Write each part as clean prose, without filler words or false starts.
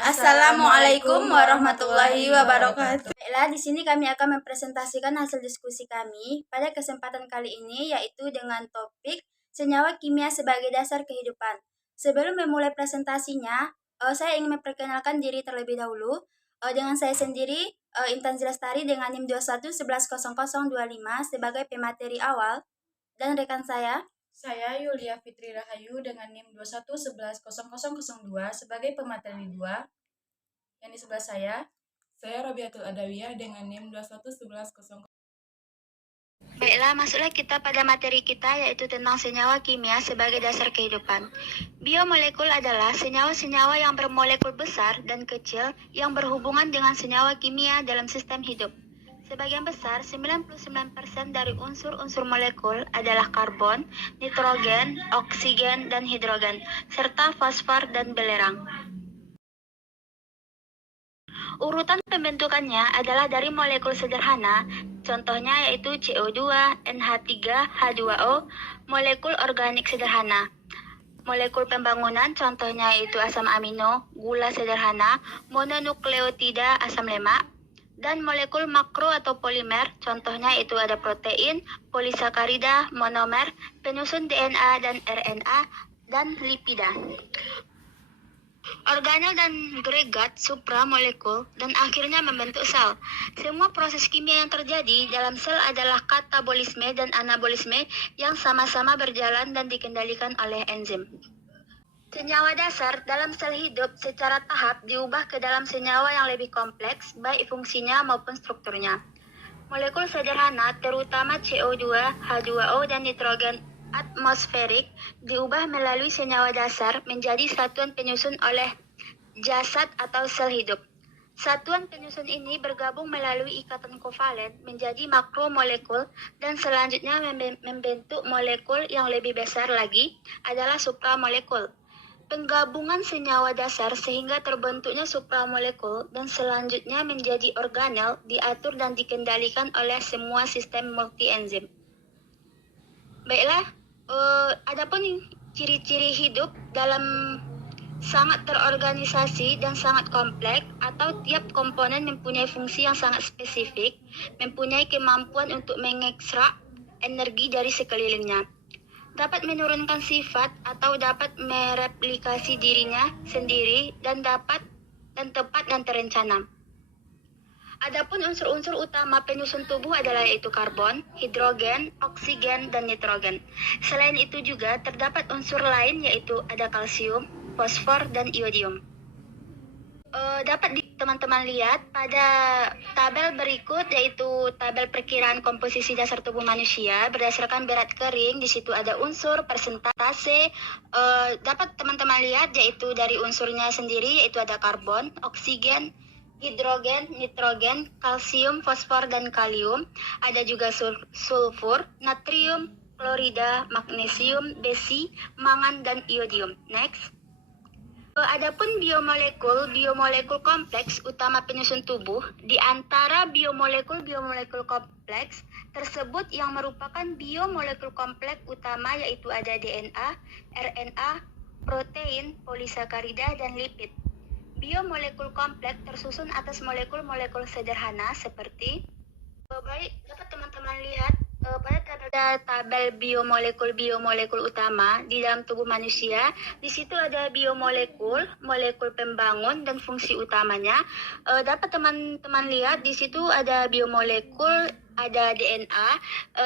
Assalamualaikum warahmatullahi wabarakatuh. Baiklah, di sini kami akan mempresentasikan hasil diskusi kami pada kesempatan kali ini, yaitu dengan topik senyawa kimia sebagai dasar kehidupan. Sebelum memulai presentasinya, saya ingin memperkenalkan diri terlebih dahulu. Dengan saya sendiri, Intan Zilastari dengan NIM 21110025 sebagai pemateri awal, dan rekan saya Yulia Fitri Rahayu dengan NIM 21110002 sebagai pemateri 2. Yang di sebelah saya Rabiatul Adawiyah dengan NIM 211100. Baiklah, masuklah kita pada materi kita, yaitu tentang senyawa kimia sebagai dasar kehidupan. Biomolekul adalah senyawa-senyawa yang bermolekul besar dan kecil yang berhubungan dengan senyawa kimia dalam sistem hidup. Sebagian besar, 99% dari unsur-unsur molekul adalah karbon, nitrogen, oksigen, dan hidrogen, serta fosfor dan belerang. Urutan pembentukannya adalah dari molekul sederhana, contohnya yaitu CO2, NH3, H2O, molekul organik sederhana. Molekul pembangunan contohnya yaitu asam amino, gula sederhana, mononukleotida, asam lemak. Dan molekul makro atau polimer, contohnya itu ada protein, polisakarida, monomer, penyusun DNA dan RNA, dan lipida. Organel dan agregat supramolekul dan akhirnya membentuk sel. Semua proses kimia yang terjadi dalam sel adalah katabolisme dan anabolisme yang sama-sama berjalan dan dikendalikan oleh enzim. Senyawa dasar dalam sel hidup secara tahap diubah ke dalam senyawa yang lebih kompleks, baik fungsinya maupun strukturnya. Molekul sederhana, terutama CO2, H2O, dan nitrogen atmosferik, diubah melalui senyawa dasar menjadi satuan penyusun oleh jasad atau sel hidup. Satuan penyusun ini bergabung melalui ikatan kovalen menjadi makromolekul dan selanjutnya membentuk molekul yang lebih besar lagi adalah supramolekul. Penggabungan senyawa dasar sehingga terbentuknya supramolekul dan selanjutnya menjadi organel diatur dan dikendalikan oleh semua sistem multi-enzim. Baiklah, adapun ciri-ciri hidup dalam sangat terorganisasi dan sangat kompleks atau tiap komponen mempunyai fungsi yang sangat spesifik, mempunyai kemampuan untuk mengekstrak energi dari sekelilingnya. Dapat menurunkan sifat atau dapat mereplikasi dirinya sendiri dan tepat dan terencana. Adapun unsur-unsur utama penyusun tubuh adalah yaitu karbon, hidrogen, oksigen, dan nitrogen. Selain itu juga terdapat unsur lain yaitu ada kalsium, fosfor, dan iodium. Dapat teman-teman lihat pada tabel berikut, yaitu tabel perkiraan komposisi dasar tubuh manusia berdasarkan berat kering. Di situ ada unsur persentase. Dapat teman-teman lihat yaitu dari unsurnya sendiri yaitu ada karbon, oksigen, hidrogen, nitrogen, kalsium, fosfor, dan kalium. Ada juga sulfur, natrium, klorida, magnesium, besi, mangan, dan iodium. Next. Adapun biomolekul kompleks utama penyusun tubuh, di antara biomolekul kompleks tersebut yang merupakan biomolekul kompleks utama yaitu ada DNA, RNA, protein, polisakarida, dan lipid. Biomolekul kompleks tersusun atas molekul-molekul sederhana seperti baik, dapat teman-teman lihat pada tabel biomolekul utama di dalam tubuh manusia. Di situ ada biomolekul, molekul pembangun dan fungsi utamanya. Dapat teman-teman lihat di situ ada biomolekul, ada DNA.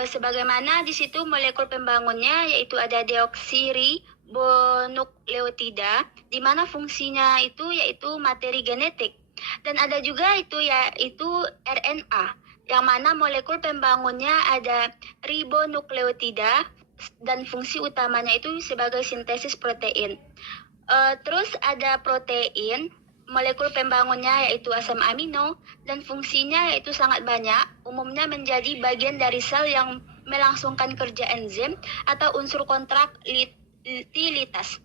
Sebagaimana di situ molekul pembangunnya yaitu ada deoksiribonukleotida, di mana fungsinya itu yaitu materi genetik. Dan ada juga yaitu RNA, yang mana molekul pembangunnya ada ribonukleotida dan fungsi utamanya itu sebagai sintesis protein. Terus ada protein, molekul pembangunnya yaitu asam amino dan fungsinya yaitu sangat banyak, umumnya menjadi bagian dari sel yang melangsungkan kerja enzim atau unsur kontraktilitas.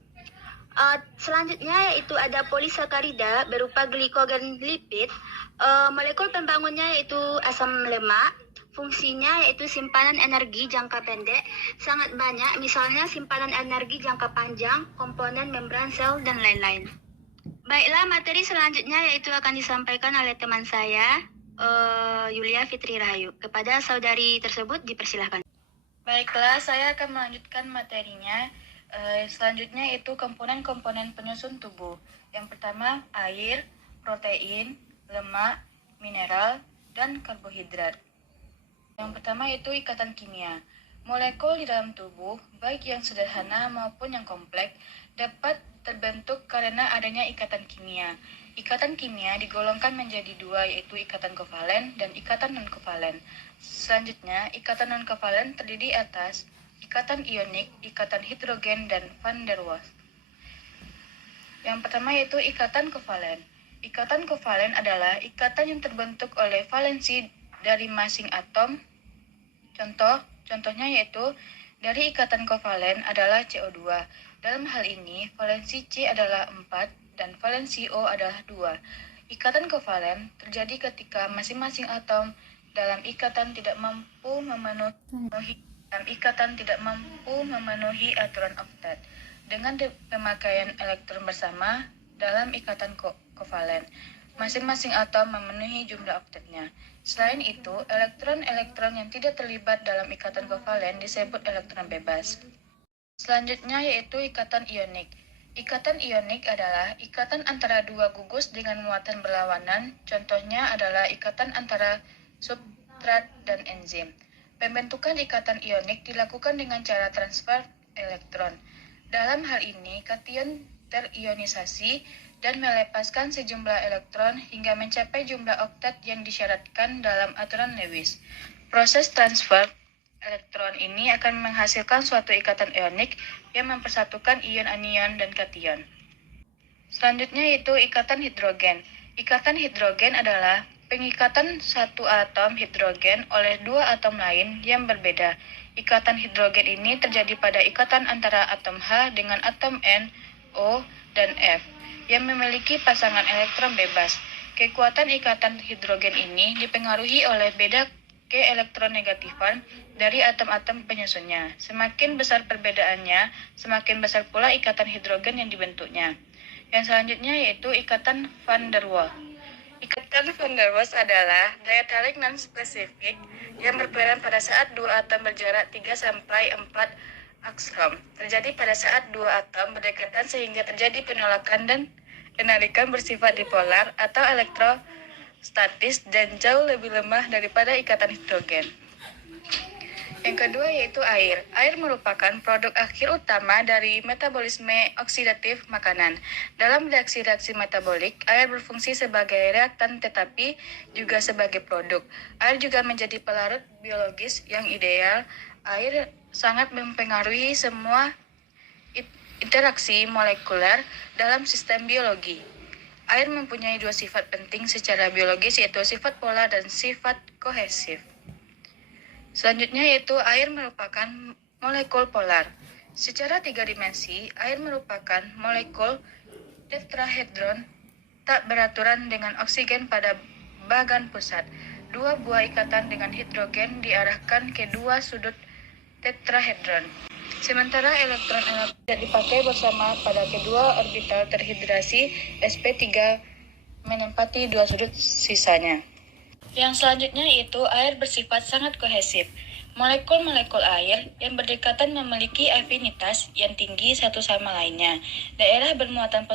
Selanjutnya yaitu ada polisakarida berupa glikogen lipid. Molekul pembangunnya yaitu asam lemak. Fungsinya yaitu simpanan energi jangka pendek sangat banyak, misalnya simpanan energi jangka panjang, komponen membran sel, dan lain-lain. Baiklah, materi selanjutnya yaitu akan disampaikan oleh teman saya, Yulia Fitri Rahayu. Kepada saudari tersebut dipersilahkan. Baiklah, saya akan melanjutkan materinya. Selanjutnya itu komponen-komponen penyusun tubuh. Yang pertama, air, protein, lemak, mineral, dan karbohidrat. Yang pertama itu ikatan kimia. Molekul di dalam tubuh, baik yang sederhana maupun yang kompleks, dapat terbentuk karena adanya ikatan kimia. Ikatan kimia digolongkan menjadi dua, yaitu ikatan kovalen dan ikatan non-kovalen. Selanjutnya, ikatan non-kovalen terdiri atas ikatan ionik, ikatan hidrogen, dan van der Waals. Yang pertama yaitu ikatan kovalen. Ikatan kovalen adalah ikatan yang terbentuk oleh valensi dari masing atom. Contohnya yaitu dari ikatan kovalen adalah CO2. Dalam hal ini, valensi C adalah 4 dan valensi O adalah 2. Ikatan kovalen terjadi ketika masing-masing atom dalam ikatan tidak mampu memenuhi aturan oktet dengan pemakaian elektron bersama dalam ikatan kovalen. Masing-masing atom memenuhi jumlah oktetnya. Selain itu, elektron-elektron yang tidak terlibat dalam ikatan kovalen disebut elektron bebas. Selanjutnya yaitu ikatan ionik. Ikatan ionik adalah ikatan antara dua gugus dengan muatan berlawanan. Contohnya adalah ikatan antara substrat dan enzim. Pembentukan ikatan ionik dilakukan dengan cara transfer elektron. Dalam hal ini, kation terionisasi dan melepaskan sejumlah elektron hingga mencapai jumlah oktet yang disyaratkan dalam aturan Lewis. Proses transfer elektron ini akan menghasilkan suatu ikatan ionik yang mempersatukan ion anion dan kation. Selanjutnya yaitu ikatan hidrogen. Ikatan hidrogen adalah pengikatan satu atom hidrogen oleh dua atom lain yang berbeda. Ikatan hidrogen ini terjadi pada ikatan antara atom H dengan atom N, O, dan F yang memiliki pasangan elektron bebas. Kekuatan ikatan hidrogen ini dipengaruhi oleh beda keelektronegatifan dari atom-atom penyusunnya. Semakin besar perbedaannya, semakin besar pula ikatan hidrogen yang dibentuknya. Yang selanjutnya yaitu ikatan van der Waals. Ikatan van der Waals adalah daya tarik non-spesifik yang berperan pada saat dua atom berjarak 3-4 angstrom. Terjadi pada saat dua atom berdekatan sehingga terjadi penolakan dan penarikan bersifat dipolar atau elektrostatis dan jauh lebih lemah daripada ikatan hidrogen. Yang kedua yaitu air. Air merupakan produk akhir utama dari metabolisme oksidatif makanan. Dalam reaksi-reaksi metabolik, air berfungsi sebagai reaktan tetapi juga sebagai produk. Air juga menjadi pelarut biologis yang ideal. Air sangat mempengaruhi semua interaksi molekuler dalam sistem biologi. Air mempunyai dua sifat penting secara biologis yaitu sifat polar dan sifat kohesif. Selanjutnya yaitu air merupakan molekul polar. Secara tiga dimensi, air merupakan molekul tetrahedron tak beraturan dengan oksigen pada bagan pusat. Dua buah ikatan dengan hidrogen diarahkan ke dua sudut tetrahedron. Sementara elektron-elektron tidak dipakai bersama pada kedua orbital terhidrasi, sp3 menempati dua sudut sisanya. Yang selanjutnya yaitu air bersifat sangat kohesif. Molekul-molekul air yang berdekatan memiliki afinitas yang tinggi satu sama lainnya. Daerah bermuatan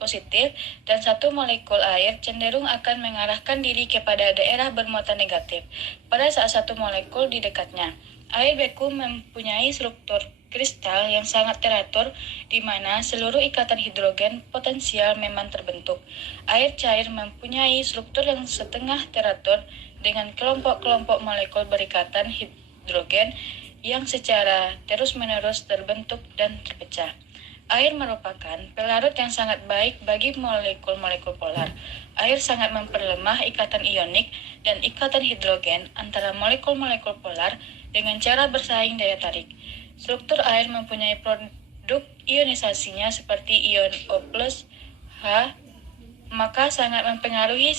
positif dan satu molekul air cenderung akan mengarahkan diri kepada daerah bermuatan negatif pada saat satu molekul di dekatnya. Air beku mempunyai struktur kristal yang sangat teratur di mana seluruh ikatan hidrogen potensial memang terbentuk. Air cair mempunyai struktur yang setengah teratur dengan kelompok-kelompok molekul berikatan hidrogen yang secara terus-menerus terbentuk dan terpecah. Air merupakan pelarut yang sangat baik bagi molekul-molekul polar. Air sangat memperlemah ikatan ionik dan ikatan hidrogen antara molekul-molekul polar dengan cara bersaing daya tarik. Struktur air mempunyai produk ionisasinya seperti ion O+, H, maka sangat mempengaruhi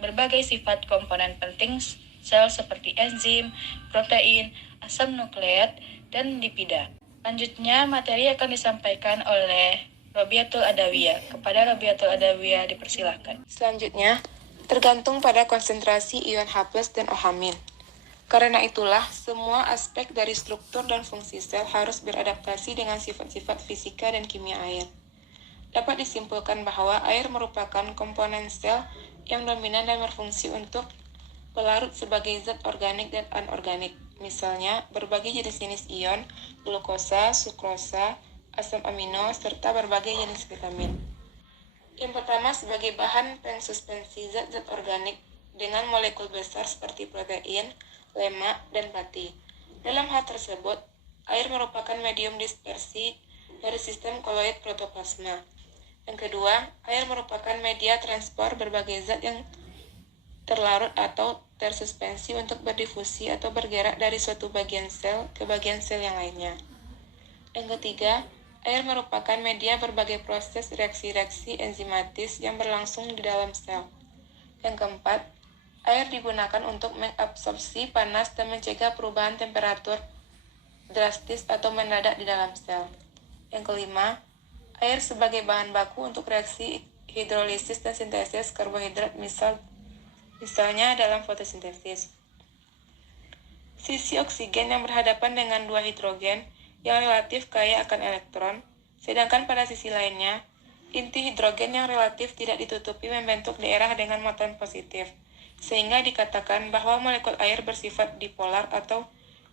berbagai sifat komponen penting sel seperti enzim, protein, asam nukleat, dan lipida. Selanjutnya, materi akan disampaikan oleh Robiatul Adawiyah. Kepada Robiatul Adawiyah dipersilahkan. Selanjutnya, tergantung pada konsentrasi ion H+ dan OH-. Karena itulah, semua aspek dari struktur dan fungsi sel harus beradaptasi dengan sifat-sifat fisika dan kimia air. Dapat disimpulkan bahwa air merupakan komponen sel yang dominan dan berfungsi untuk pelarut sebagai zat organik dan anorganik. Misalnya, berbagai jenis-jenis ion, glukosa, sukrosa, asam amino, serta berbagai jenis vitamin. Yang pertama, sebagai bahan pengsuspensi zat-zat organik dengan molekul besar seperti protein, lemak, dan pati. Dalam hal tersebut, air merupakan medium dispersi dari sistem koloid protoplasma. Yang kedua, air merupakan media transport berbagai zat yang terlarut atau tersuspensi untuk berdifusi atau bergerak dari suatu bagian sel ke bagian sel yang lainnya. Yang ketiga, air merupakan media berbagai proses reaksi-reaksi enzimatis yang berlangsung di dalam sel. Yang keempat, air digunakan untuk mengabsorpsi panas dan mencegah perubahan temperatur drastis atau mendadak di dalam sel. Yang kelima, air sebagai bahan baku untuk reaksi hidrolisis dan sintesis karbohidrat misalnya dalam fotosintesis. Sisi oksigen yang berhadapan dengan dua hidrogen yang relatif kaya akan elektron, sedangkan pada sisi lainnya, inti hidrogen yang relatif tidak ditutupi membentuk daerah dengan muatan positif, sehingga dikatakan bahwa molekul air bersifat dipolar atau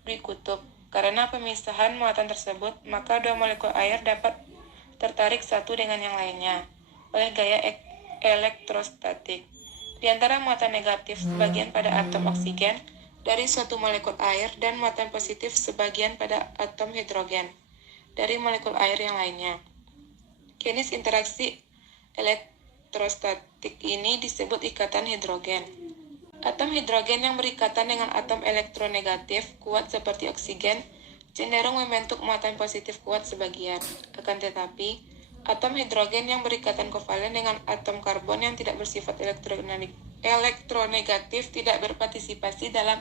dikutub. Karena pemisahan muatan tersebut, maka dua molekul air dapat tertarik satu dengan yang lainnya oleh gaya elektrostatik. Di antara muatan negatif sebagian pada atom oksigen dari suatu molekul air dan muatan positif sebagian pada atom hidrogen dari molekul air yang lainnya. Jenis interaksi elektrostatik ini disebut ikatan hidrogen. Atom hidrogen yang berikatan dengan atom elektronegatif kuat seperti oksigen cenderung membentuk muatan positif kuat sebagian. Akan tetapi, atom hidrogen yang berikatan kovalen dengan atom karbon yang tidak bersifat elektronegatif tidak berpartisipasi dalam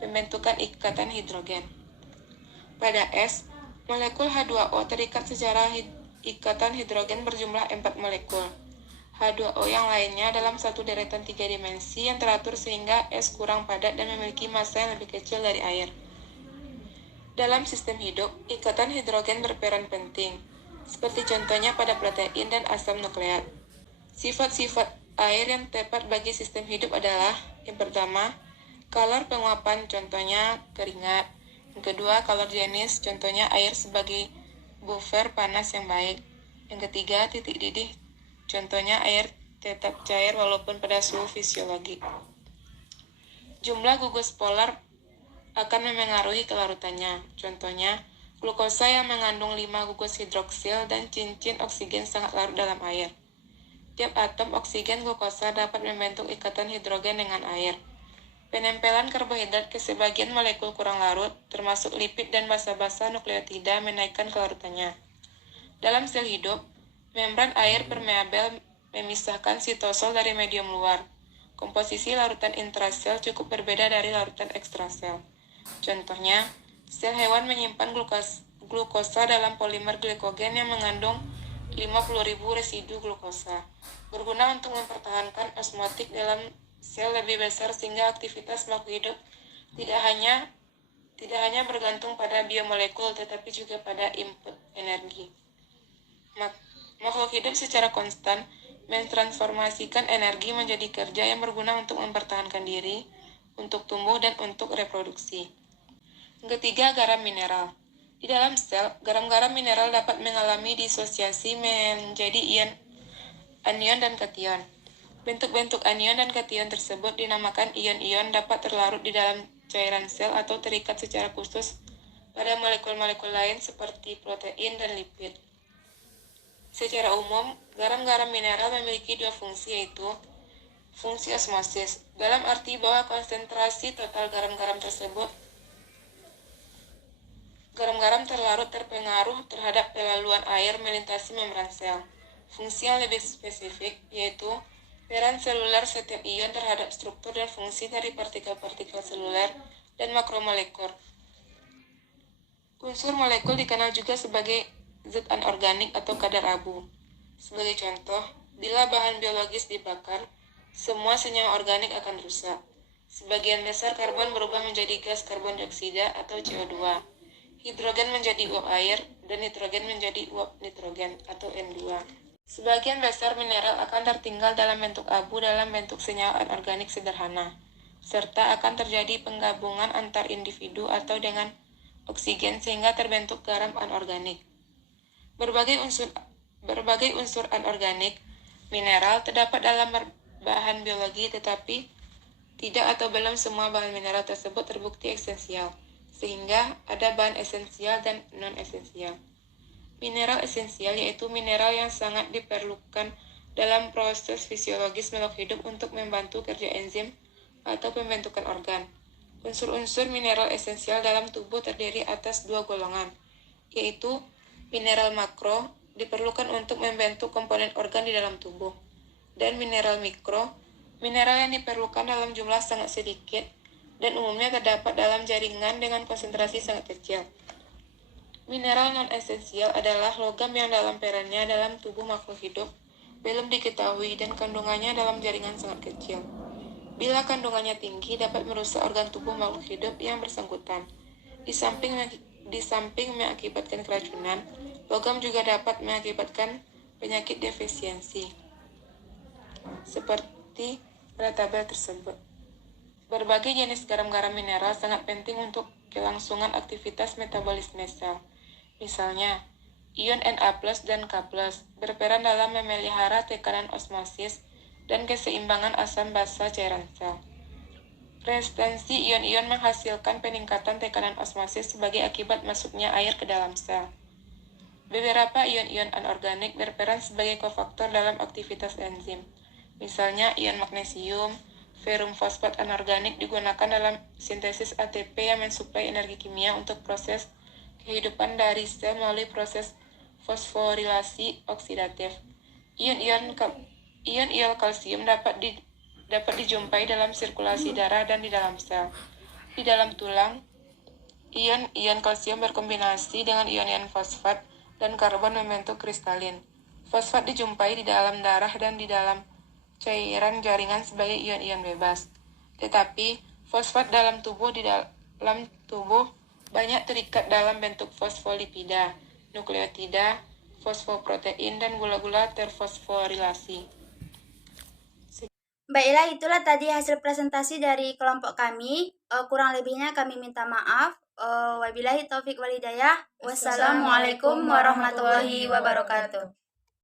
pembentukan ikatan hidrogen. Pada S, molekul H2O terikat secara ikatan hidrogen berjumlah 4 molekul. H2O yang lainnya dalam satu deretan 3 dimensi yang teratur sehingga S kurang padat dan memiliki massa yang lebih kecil dari air. Dalam sistem hidup, ikatan hidrogen berperan penting, seperti contohnya pada protein dan asam nukleat. Sifat-sifat air yang tepat bagi sistem hidup adalah: yang pertama, kalor penguapan, contohnya keringat. Yang kedua, kalor jenis, contohnya air sebagai buffer panas yang baik. Yang ketiga, titik didih, contohnya air tetap cair walaupun pada suhu fisiologik. Jumlah gugus polar akan memengaruhi kelarutannya. Contohnya, glukosa yang mengandung 5 gugus hidroksil dan cincin oksigen sangat larut dalam air. Tiap atom oksigen glukosa dapat membentuk ikatan hidrogen dengan air. Penempelan karbohidrat ke sebagian molekul kurang larut, termasuk lipid dan basa-basa nukleotida, menaikkan kelarutannya. Dalam sel hidup, membran air permeabel memisahkan sitosol dari medium luar. Komposisi larutan intrasel cukup berbeda dari larutan ekstrasel. Contohnya, sel hewan menyimpan glukosa dalam polimer glikogen yang mengandung 50.000 residu glukosa, berguna untuk mempertahankan osmotik dalam sel lebih besar sehingga aktivitas makhluk hidup tidak hanya bergantung pada biomolekul tetapi juga pada input energi. Makhluk hidup secara konstan mentransformasikan energi menjadi kerja yang berguna untuk mempertahankan diri, untuk tumbuh dan untuk reproduksi. Yang ketiga, garam mineral. Di dalam sel, garam-garam mineral dapat mengalami disosiasi menjadi anion dan kation. Bentuk-bentuk anion dan kation tersebut dinamakan ion-ion dapat terlarut di dalam cairan sel atau terikat secara khusus pada molekul-molekul lain seperti protein dan lipid. Secara umum, garam-garam mineral memiliki dua fungsi, yaitu fungsi osmosis, dalam arti bahwa konsentrasi total garam-garam terlarut terpengaruh terhadap pelaluan air melintasi membran sel. Fungsi yang lebih spesifik, yaitu peran seluler setiap ion terhadap struktur dan fungsi dari partikel-partikel seluler dan makromolekul. Unsur molekul dikenal juga sebagai zat anorganik atau kadar abu. Sebagai contoh, bila bahan biologis dibakar, semua senyawa organik akan rusak. Sebagian besar karbon berubah menjadi gas karbon dioksida atau CO2. Hidrogen menjadi uap air, dan nitrogen menjadi uap nitrogen atau N2. Sebagian besar mineral akan tertinggal dalam bentuk abu dalam bentuk senyawa anorganik sederhana, serta akan terjadi penggabungan antar individu atau dengan oksigen sehingga terbentuk garam anorganik. Berbagai unsur anorganik mineral terdapat dalam bahan biologi, tetapi tidak atau belum semua bahan mineral tersebut terbukti esensial, sehingga ada bahan esensial dan non-esensial. Mineral esensial yaitu mineral yang sangat diperlukan dalam proses fisiologis makhluk hidup untuk membantu kerja enzim atau pembentukan organ. Unsur-unsur mineral esensial dalam tubuh terdiri atas dua golongan, yaitu mineral makro diperlukan untuk membentuk komponen organ di dalam tubuh, dan mineral mikro, mineral yang diperlukan dalam jumlah sangat sedikit dan umumnya terdapat dalam jaringan dengan konsentrasi sangat kecil. Mineral non-esensial adalah logam yang dalam perannya dalam tubuh makhluk hidup belum diketahui dan kandungannya dalam jaringan sangat kecil. Bila kandungannya tinggi, dapat merusak organ tubuh makhluk hidup yang bersangkutan. Di samping mengakibatkan keracunan, logam juga dapat mengakibatkan penyakit defisiensi, seperti pada tabel tersebut. Berbagai jenis garam-garam mineral sangat penting untuk kelangsungan aktivitas metabolisme sel. Misalnya, ion Na+ dan K+ berperan dalam memelihara tekanan osmosis dan keseimbangan asam basa cairan sel. Resistensi ion-ion menghasilkan peningkatan tekanan osmosis sebagai akibat masuknya air ke dalam sel. Beberapa ion-ion anorganik berperan sebagai kofaktor dalam aktivitas enzim. Misalnya, ion magnesium, ferum fosfat anorganik digunakan dalam sintesis ATP yang mensuplai energi kimia untuk proses kehidupan dari sel melalui proses fosforilasi oksidatif. Ion-ion kalsium dapat dijumpai dalam sirkulasi darah dan di dalam sel. Di dalam tulang, ion-ion kalsium berkombinasi dengan ion-ion fosfat dan karbon membentuk kristalin. Fosfat dijumpai di dalam darah dan di dalam cairan jaringan sebagai ion-ion bebas. Tetapi, fosfat di dalam tubuh banyak terikat dalam bentuk fosfolipida, nukleotida, fosfoprotein, dan gula-gula terfosforilasi. Baiklah, itulah tadi hasil presentasi dari kelompok kami. Kurang lebihnya kami minta maaf. Wabillahi taufik walhidayah. Wassalamualaikum warahmatullahi wabarakatuh.